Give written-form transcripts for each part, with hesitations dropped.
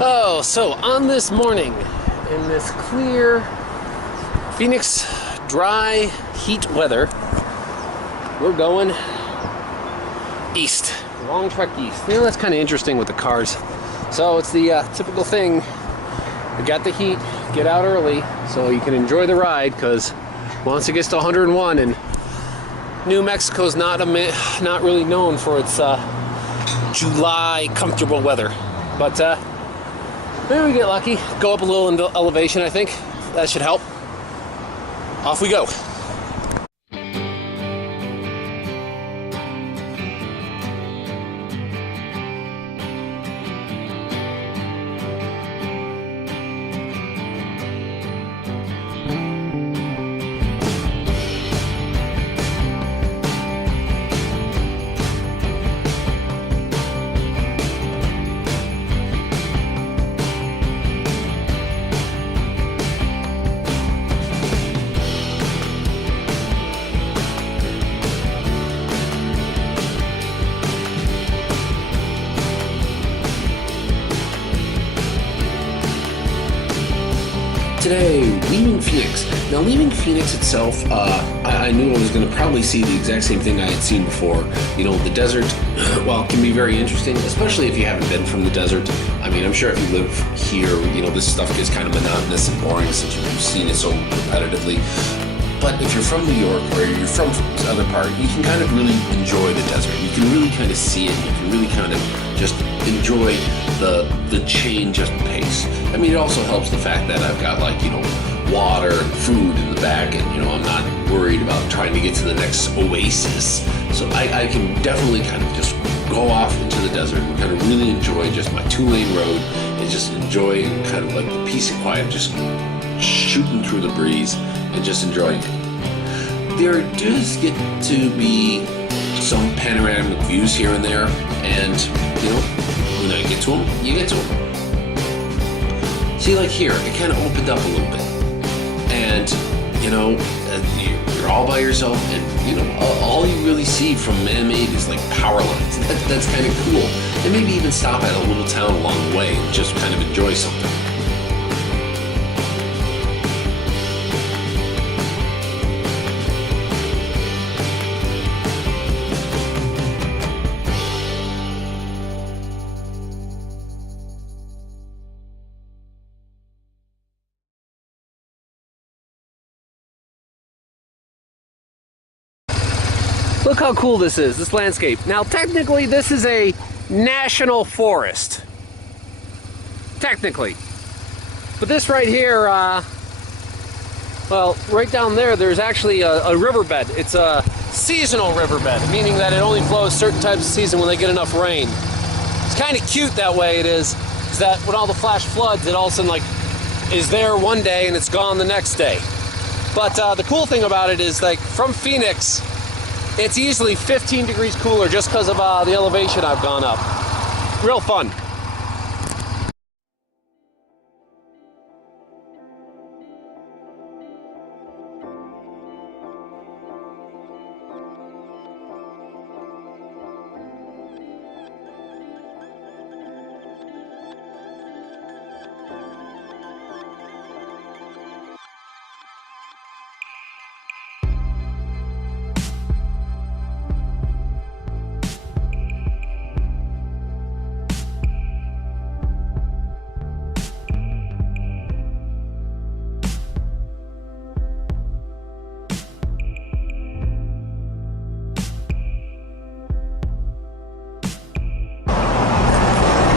Oh, so on this morning, in this clear Phoenix dry heat weather, we're going east. Long trek east. You know, that's kind of interesting with the cars. So it's the typical thing. You got the heat, get out early so you can enjoy the ride, because once it gets to 101, and New Mexico's not really known for its July comfortable weather. But maybe we get lucky, go up a little in elevation. I think that should help. Off we go. Today, leaving Phoenix. Now, leaving Phoenix itself, I knew I was going to probably see the exact same thing I had seen before. You know, the desert, well, can be very interesting, especially if you haven't been from the desert. I mean, I'm sure if you live here, you know, this stuff gets kind of monotonous and boring since you've seen it so repetitively. But if you're from New York or you're from this other part, you can kind of really enjoy the desert. You can really kind of see it. You can really kind of just enjoy the change of pace. I mean, it also helps the fact that I've got, like, you know, water and food in the back, and, you know, I'm not worried about trying to get to the next oasis. So I can definitely kind of just go off into the desert and kind of really enjoy just my 2-lane road and just enjoy kind of like the peace and quiet, just shooting through the breeze and just enjoying it. There does get to be some panoramic views here and there, and, you know, when I get to them, you get to them. See, like here, it kind of opened up a little bit, and, you know, you're all by yourself, and, you know, all you really see from man-made is like power lines. That's kind of cool. And maybe even stop at a little town along the way and just kind of enjoy something. Look how cool this is, this landscape. Now, technically, this is a national forest. Technically. But this right here, well, right down there, there's actually a riverbed. It's a seasonal riverbed, meaning that it only flows certain times of season when they get enough rain. It's kind of cute that way. It is that when all the flash floods, it all of a sudden, like, is there one day and it's gone the next day. But the cool thing about it is, like, from Phoenix, it's easily 15 degrees cooler just because of the elevation I've gone up. Real fun.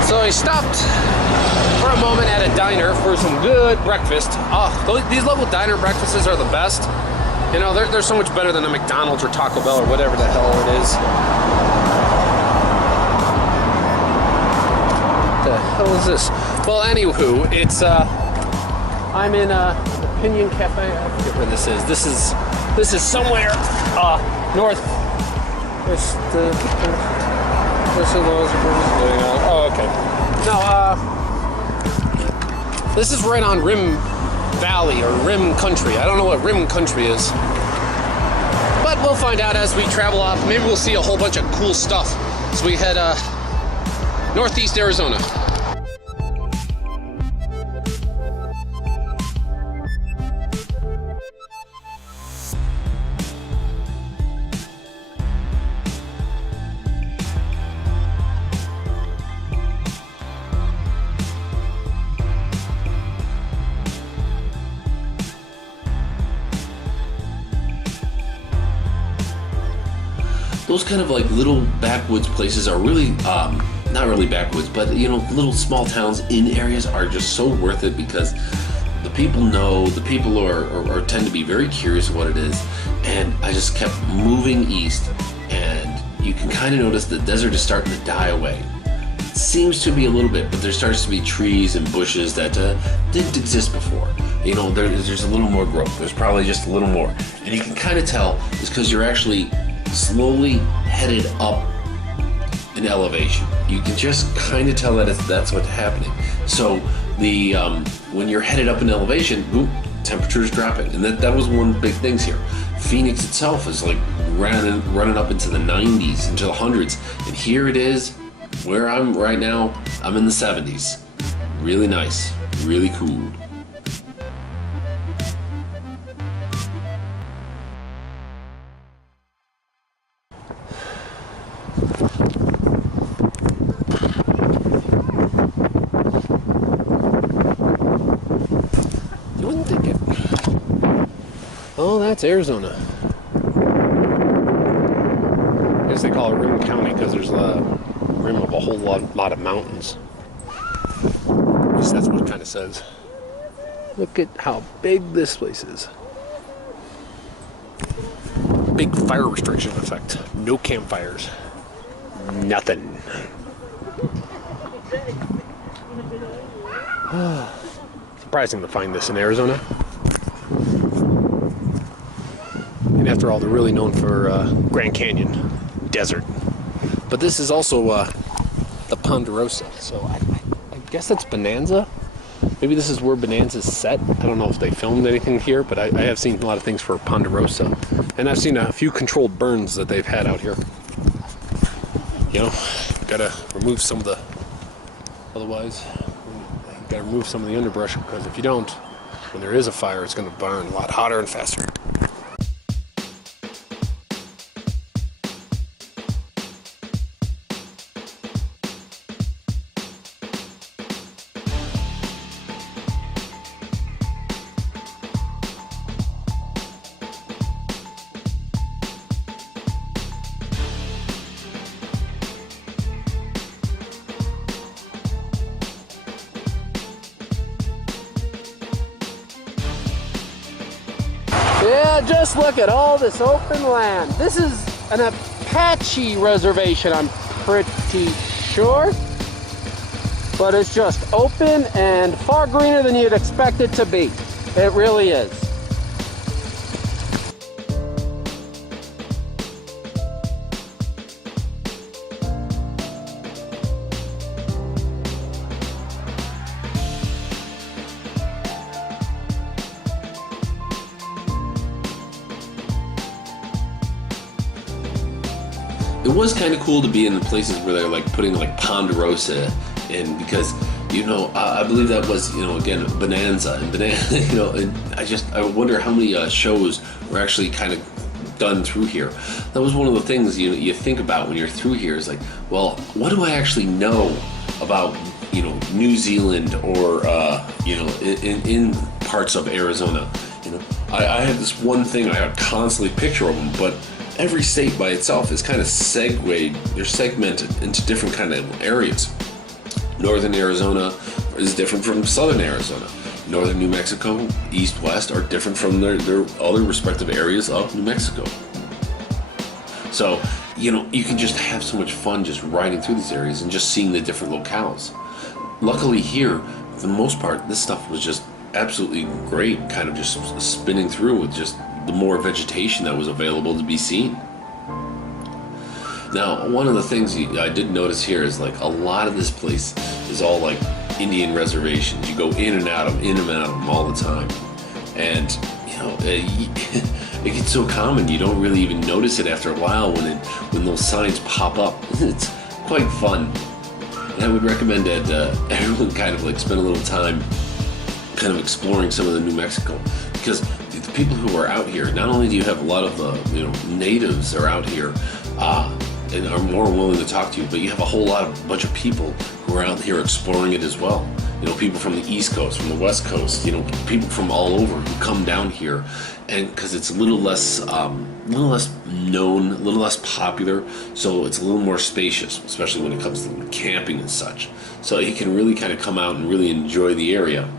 So I stopped for a moment at a diner for some good breakfast. Oh, these local diner breakfasts are the best. You know, they're so much better than a McDonald's or Taco Bell or whatever the hell it is. What the hell is this? Well, anywho, it's I'm in Opinion Cafe. I forget where this is. This is somewhere north. Oh, okay. No, this is right on Rim Valley or Rim Country. I don't know what Rim Country is. But we'll find out as we travel up. Maybe we'll see a whole bunch of cool stuff as we head northeast Arizona. those kind of like little backwoods places are really not really backwoods, but you know, little small towns in areas are just so worth it because the people know, the people are tend to be very curious of what it is. And I just kept moving east, and you can kind of notice the desert is starting to die away. It seems to be a little bit, but there starts to be trees and bushes that didn't exist before. You know, there's a little more growth. There's probably just a little more. And you can kind of tell it's because you're actually slowly headed up in elevation. You can just kind of tell that that's what's happening. So the when you're headed up in elevation, boom, temperature's dropping. And that was one of the big things here. Phoenix itself is like running up into the 90s, into the hundreds. And here it is, where I'm right now, I'm in the 70s. Really nice, really cool. You wouldn't think it. Oh, that's Arizona. I guess they call it Rim County because there's a rim of a whole lot of mountains. At least that's what it kind of says. Look at how big this place is. Big fire restriction effect. No campfires. Nothing. Surprising to find this in Arizona. And after all, they're really known for Grand Canyon desert. But this is also the Ponderosa. So I guess that's Bonanza. Maybe this is where Bonanza's set. I don't know if they filmed anything here, but I have seen a lot of things for Ponderosa. And I've seen a few controlled burns that they've had out here. You know, gotta remove some of the, otherwise, you gotta remove some of the underbrush, because if you don't, when there is a fire, it's gonna burn a lot hotter and faster. Yeah, just look at all this open land. This is an Apache reservation, I'm pretty sure. But it's just open and far greener than you'd expect it to be. It really is. It was kind of cool to be in the places where they're like putting like Ponderosa in, because you know I believe that was, you know, again, Bonanza and Bonanza, you know, and I wonder how many shows were actually kind of done through here. That was one of the things you think about when you're through here, is like, well, what do I actually know about, you know, New Zealand or you know, in parts of Arizona. You know, I have this one thing I constantly picture of them, but every state by itself is kind of they're segmented into different kind of areas. Northern Arizona is different from Southern Arizona. Northern New Mexico, East, West are different from their other respective areas of New Mexico. So, you know, you can just have so much fun just riding through these areas and just seeing the different locales. Luckily here, for the most part, this stuff was just absolutely great, kind of just spinning through with just the more vegetation that was available to be seen. Now, one of the things I did notice here is like a lot of this place is all like Indian reservations. You go in and out of them all the time. And, you know, it gets so common you don't really even notice it after a while when those signs pop up. It's quite fun. And I would recommend that everyone kind of like spend a little time kind of exploring some of the New Mexico, because the people who are out here, not only do you have a lot of the natives are out here and are more willing to talk to you, but you have a bunch of people who who are out here exploring it as well. You know, people from the East Coast, from the West Coast, you know, people from all over who come down here, and because it's a little less known, a little less popular, so it's a little more spacious, especially when it comes to camping and such. So you can really kind of come out and really enjoy the area,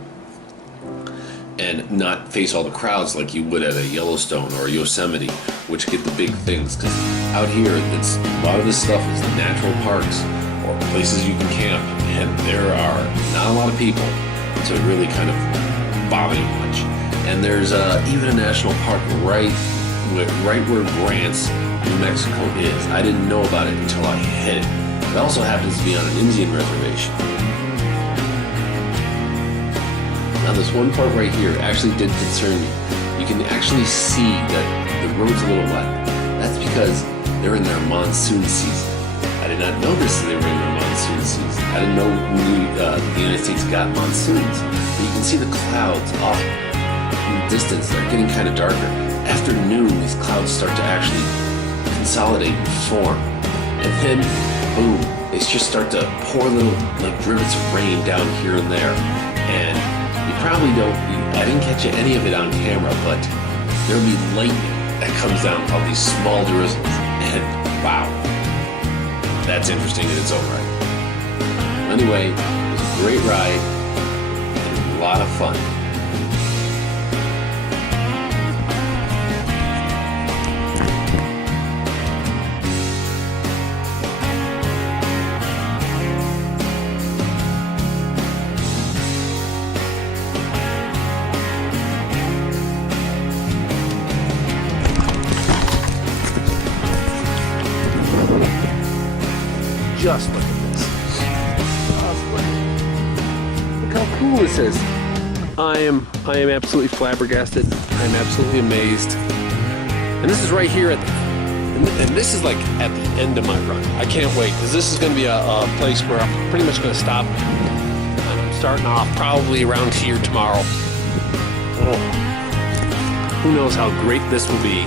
and not face all the crowds like you would at a Yellowstone or a Yosemite, which get the big things. Because out here, it's a lot of this stuff is natural parks or places you can camp, and there are not a lot of people to really kind of bother you much. And there's even a national park right where Grants, New Mexico is. I didn't know about it until I hit it. It also happens to be on an Indian reservation. Now this one part right here actually did concern me. You can actually see that the road's a little wet. That's because they're in their monsoon season. I did not know this, they were in their monsoon season. I didn't know the United States got monsoons. But you can see the clouds off in the distance. They're getting kind of darker. After noon, these clouds start to actually consolidate and form. And then, boom, they just start to pour little like driblets of rain down here and there. And you probably I didn't catch any of it on camera, but there'll be lightning that comes down called these small drizzles. And wow. That's interesting in its own right. Anyway, it was a great ride and a lot of fun. Just look at this. Look how cool this is. I am absolutely flabbergasted. I'm absolutely amazed. And this is right here and this is like at the end of my run. I can't wait, because this is going to be a place where I'm pretty much going to stop. And I'm starting off probably around here tomorrow. Oh, who knows how great this will be.